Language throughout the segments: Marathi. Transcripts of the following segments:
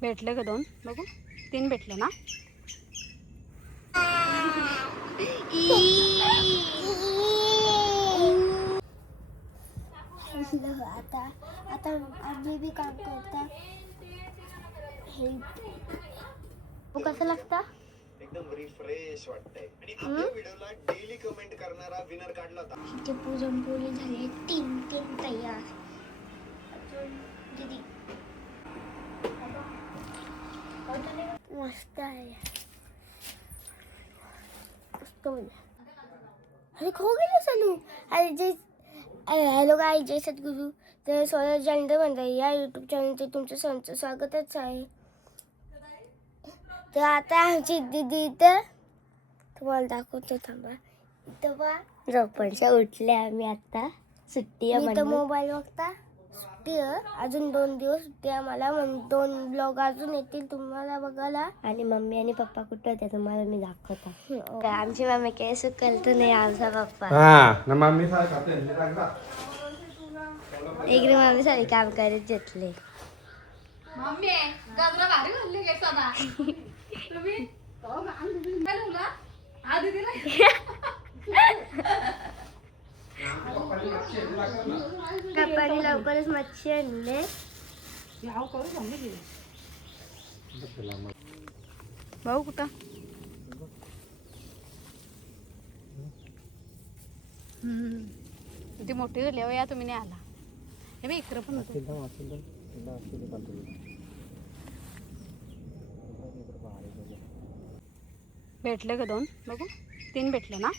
भेटले का 2 बघू 3 भेटले ना. आता आता बेबी काम करता. कसं लागतं एकदम रिफ्रेश वाटतंय. आणि आपल्या व्हिडिओला डेली कमेंट करणारा विनर काढला होता. इथे पुरणपोळी झाली 3 तयार. अजून दीदी मस्त आहे. मस्त अरे खो गेलो चालू. अरे जे हॅलो गाय जय सद्गुरू. तर स्वराज जानकर म्हणतात या यूट्यूब चॅनलचे तुमचं सर्वांचं स्वागतच आहे. तर आता आमची दीदी इथं तुम्हाला दाखवतो थांबा. इथं बा झोपायच्या उठल्या आम्ही आता. सुट्टी आहे तर मोबाईल बघता. सुट्टी आहे अजून 2 दिवस सुट्टी आम्हाला. 2 ब्लॉग अजून येतील तुम्हाला बघायला. आणि मम्मी आणि पप्पा कुठं होत्या तुम्हाला मी दाखवतो. आमची मम्मी काय सुकलतो नाही आमचा पप्पा. मम्मी इकडे मम्मी सारी काम करत घेतले. मम्मी गजरा भारी घालले के सदा तुम्ही तो घालूला आधी दिला. पप्पानी लवकरच मच्छी आणले. याव करू समजे भाऊ कुठं ती मोठी झाली या तुम्ही नाही आला. हे इकडं पण होतं. भेटले का 2 बघू 3 भेटले ना.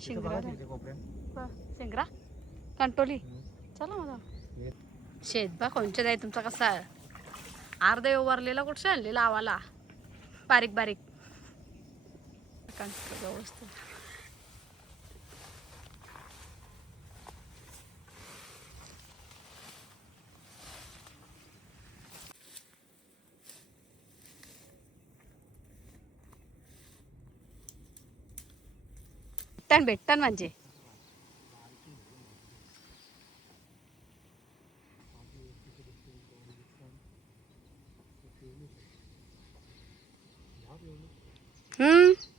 शिंगरा कंटोली चला मला शेतबा कोणच्या जाय तुमचा कसा अर्धा उभारलेला कुठं आणलेला आवाला बारीक बारीक व्यवस्थित. भेटतान म्हणजे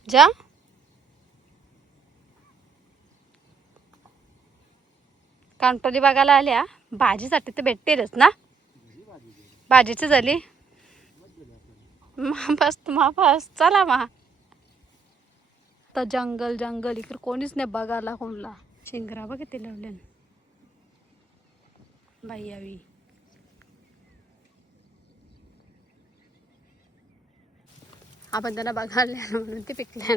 जा कांटोली बघायला आल्या. भाजीसाठी तर भेटतेच ना. भाजीची झाली बस बस चला मा. तर जंगल जंगल इकडे कोणीच नाही बघायला कोणला. शिंगरा बघ किती लावले बाई यावी. आपण त्यांना बघायला म्हणून ते पिकल्या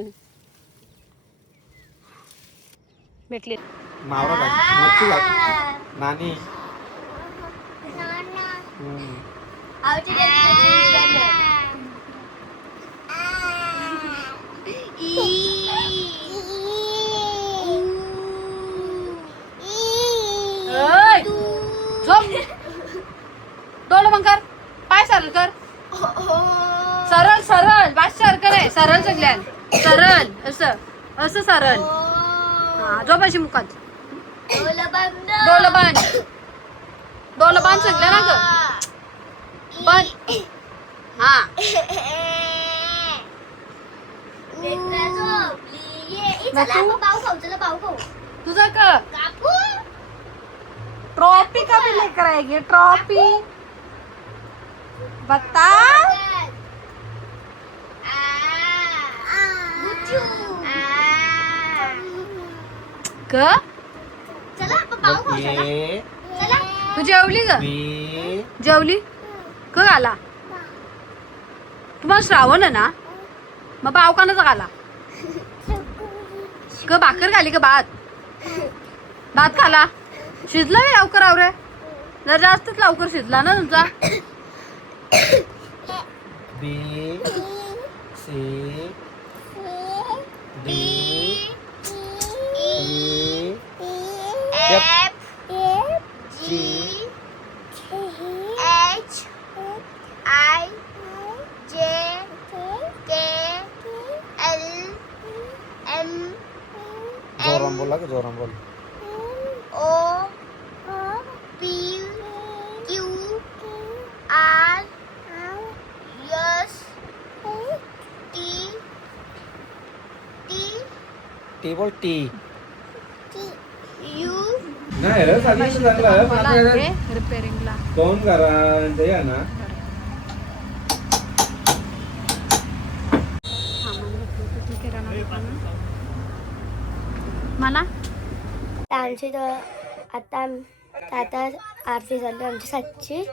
भेटले. नानी डोलं मग कर पाय सरळ कर. सरळ सरळ बादशाह करे सरळ सगळ्यान सरळ असं असं सरळ. हा झोपाशी मुखात डोलं बांध सगळ्या ना ग बांध. हा तुझा का ट्रॉफी का भी लेकर आएगी ट्रॉफी बता. तू जेवली ग जेवली क आला. तुम्हाला श्रावण आहे ना मग पावकानाचा घाला क भाकर घाली का भात खाला. शिजला मी लवकर आवरे जर जास्तच लवकर शिजला ना तुमचा. B C D E F G H I J K L M Joram बोला का जोराम बोल. O P Q टी बोल टी. यू नाही रे सांगितलं चांगलं पण आता काय रिपेअरिंगला. दोन करा ते आहे ना. मला आमची आता आरती झाली आमची सातची.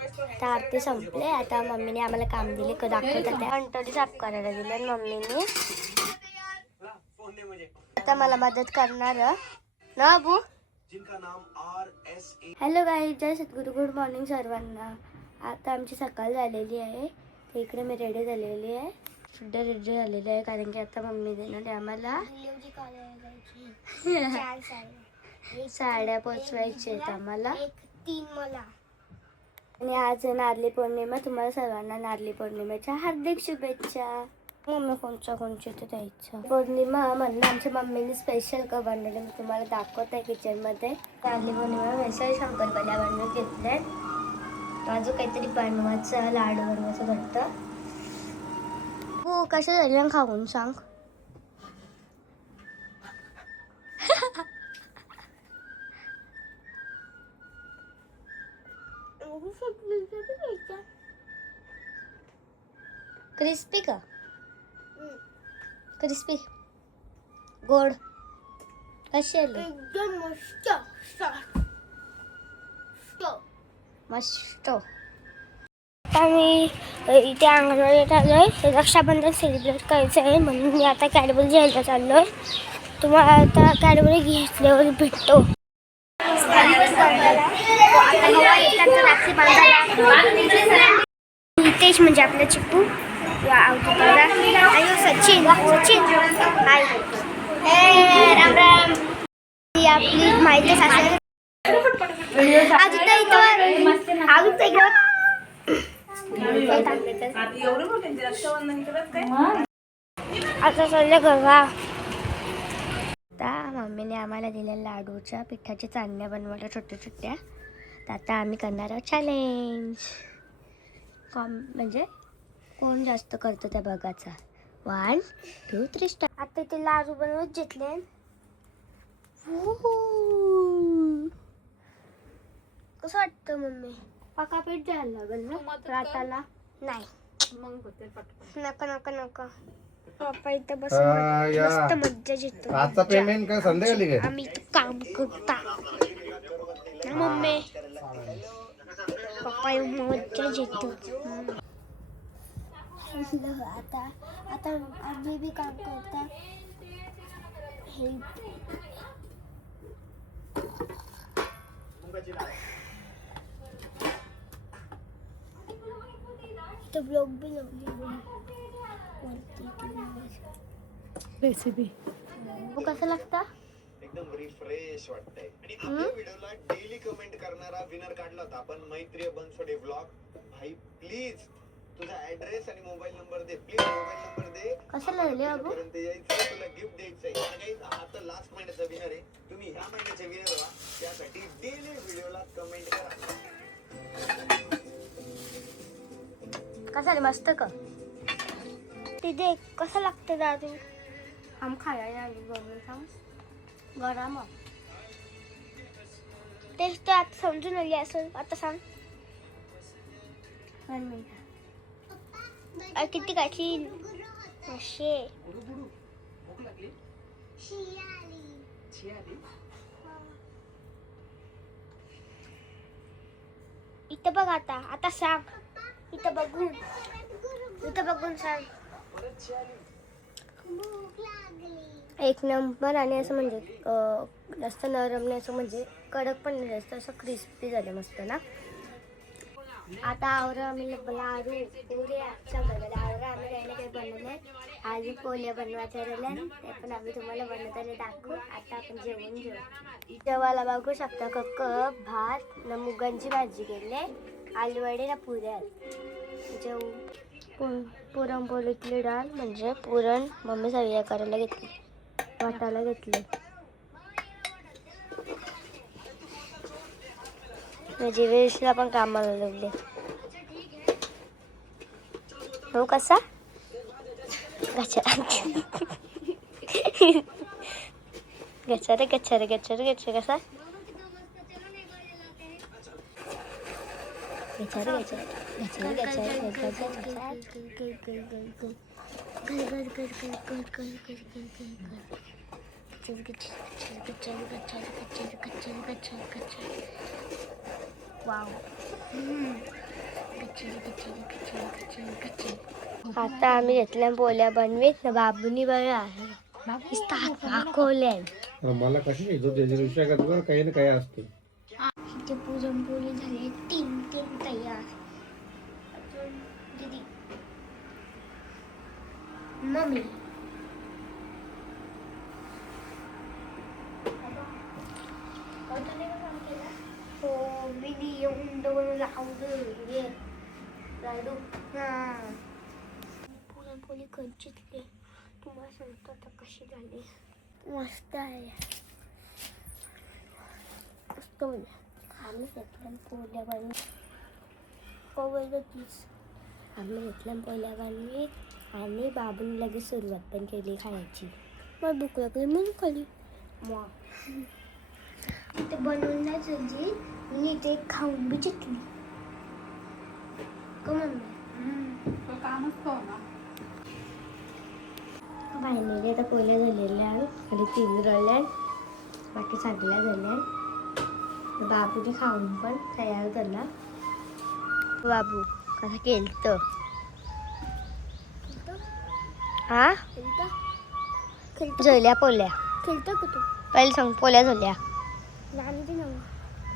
तर आरती संपले. आता मम्मीने आम्हाला काम दिले दाखवतात ते अंटोली साफ करायला दिले आणि मम्मीने आता मला मदत करणार ना अबू. हॅलो गाईज, जय सद्गुरू. गुड मॉर्निंग सर्वांना. आता आमची सकाळ झालेली आहे. तर इकडे मी रेडी झालेली आहे. सुद्धा रेडी झालेली आहे कारण की आता मम्मी देणार आम्हाला साड्या पोचवायच्या आहेत आम्हाला. 3 मला. आणि आज नारळी पौर्णिमा. तुम्हाला सर्वांना नारळी पौर्णिमेच्या हार्दिक शुभेच्छा. मम्मी कोणची तर द्यायचं. पौर्णिमा म्हणून आमच्या मम्मीने स्पेशल का बनवलं मी तुम्हाला दाखवत आहे किचनमध्ये. नारळी पौर्णिमा स्पेशल शंकरपाळ्या बनवून घेतल्यात. अजून काहीतरी बनवायचं, लाडू बनवायचं घट्ट. हो कसं झालं खाऊन सांग. क्रिस्पी का? क्रिस्पी गोड कशी आली? एकदम मस्त मस्त. आम्ही इथे अंगणवाडीत आलोय. रक्षाबंधन सेलिब्रेट करायचं आहे म्हणून मी आता कॅडबरी घ्यायला चाललोय. तुम्हाला आता कॅडबरी घेतल्यावर भेटतो. नितेश म्हणजे आपला चिकू आणि सचिन हाय. राम राम. आपली माहितीच असेल. आता चाललं घरा. आता मम्मीने आम्हाला दिलेल्या लाडूच्या पिठाच्या चांदण्या बनवायला छोट्या छोट्या. तर आता आम्ही करणार आहोत चॅलेंज. म्हणजे कोण जास्त करतो त्या बघायचा. 1 2 3 स्टार्ट. आता ते लाडू बनवत घेतले. कसं वाटतं मम्मी? पका पीठ द्यायला लागेल ना राताला? नाही मग होते पटकन. नका नका नका. पप्पा इथं बसून मस्त मज्जा घेतो. आजचा पेमेंट काय संध्याकाळी काय? आम्ही इथं काम करता मम्मी. पप्पा मज्जा घेतो. आता आता आम्ही बी काम करता. तो ब्लॉग भी रेसिपी वो कसं लागतं? एकदम रिफ्रेश वाटतंय. आणि आपल्या व्हिडिओला डेली कमेंट करणारा विनर काढला होता आपण. मैत्रीय बनसोडे व्लॉग. भाई प्लीज तुझा ऍड्रेस आणि मोबाईल नंबर दे. प्लीज मोबाईल नंबर दे. कसं लिहिले अबू? पर्यंत यायचं, तुला गिफ्ट द्यायचंय. आता लास्ट महिन्याचा विनर आहे. तुम्ही ह्या महिन्याचे विनर व्हा. त्यासाठी डेली व्हिडिओला कमेंट करा. कसं आलं मस्त का? ते देख कसं लागतं दादू. आम खायला आली बघून सांग. गरम टेस्ट आता समजून आली असं. आता सांग. 1 मिनिट. किती काची असे इथं बघ. आता सांग. इथं बघून सांग. एक नंबर. आणि असं म्हणजे जास्त नरम नाही, असं म्हणजे कडक पण नाही जास्त, असं क्रिस्पी झालं मस्त ना. आता आवर आम्ही लाडू पुरे सगळं आवरा आम्ही काही ना काही बनवले. आधी पोल्या बनवायच्या राहिल्या ते पण आम्ही तुम्हाला बनवताना दाखवू. आता आपण जेवण घेऊ. जेवायला बघू शकता कप भात ना मुगांची भाजी केली, आलूवडे ना पुऱ्या. जेवू. पुरणपोळीतली डाळ म्हणजे पुरण मम्मी सगळ्या करायला घेतली, वाटायला घेतली. माझी वेळेसला पण कामाला लागले. हो कसा गचा गच्चा रे गच्चा रे गच्चा रे गच्चा कसा गच्चा रे गच्चा गच्चा रे गच्चा आता आम्ही घेतल्या पोल्या बनवीत बाबूनी बघा दाखवल्या मला कशी येतो त्याच्या विषय का तुला काही ना काही असते. इथे पुरणपोळी झाली 3 तयार. अजून दीदी मम्मी हो मी येऊन बनवलं आवडलं लाडू हां पुरणपोळी कंचितली तुम्हाला सांगतो आता कशी झाली. मस्त आहे मस्त आम्ही घेतल्या पोळ्या बनवी आम्ही घेतल्या पोळ्या बनवी आणि बाबूने लगेच सुरुवात पण केली खायची. मला भूक लागली म्हणून खाली मग ते बनवून नाही चलली मी ते खाऊन बी चिकली फायनली आता पोळ्या झालेल्या आणि 3 राहिल्या बाकी सगळ्या झाल्या. बाबूने खाऊन पण तयार झाला. बाबू कसं केलं हा झाल्या पोळ्या खेळतो का तू पहिले सांग पोळ्या झाल्या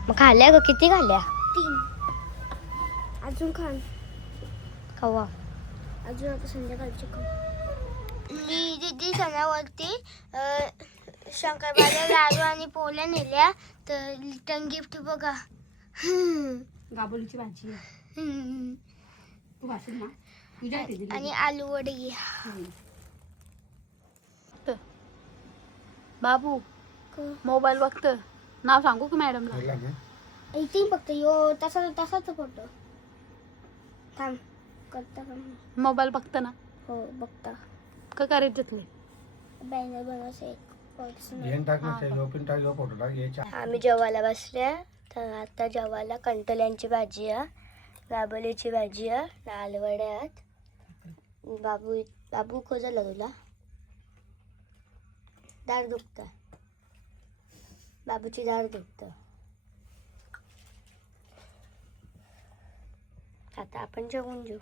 मग खाल्ल्या ग किती खाल्ल्या 3 अजून खावा अजून आता संध्याकाळची मी दीदी सणावरती शंकरपाळ्या लाडू आणि पोळ्या नेल्या तर रिटर्न गिफ्ट बघा गाबोलीची भाजी तू भाषण ना तुझ्या आणि आलू वडी बाबू मोबाईल बघत नाव सांगू का मॅडमला इथे फक्त यो तसाच फोटो थांब करता का मोबाईल बघत ना हो बघता का करायचे घेतले बॅनर बनवायचं आम्ही जेवायला बसल्या तर आता जेवायला कंटोल्यांची भाजी आहे गाबोलीची भाजी आहे नालवड्या आहेत. बाबू को झालं तुला दाढ दुखतं बाबूची दाढ दुखतं. आता आपण जेवून घेऊ.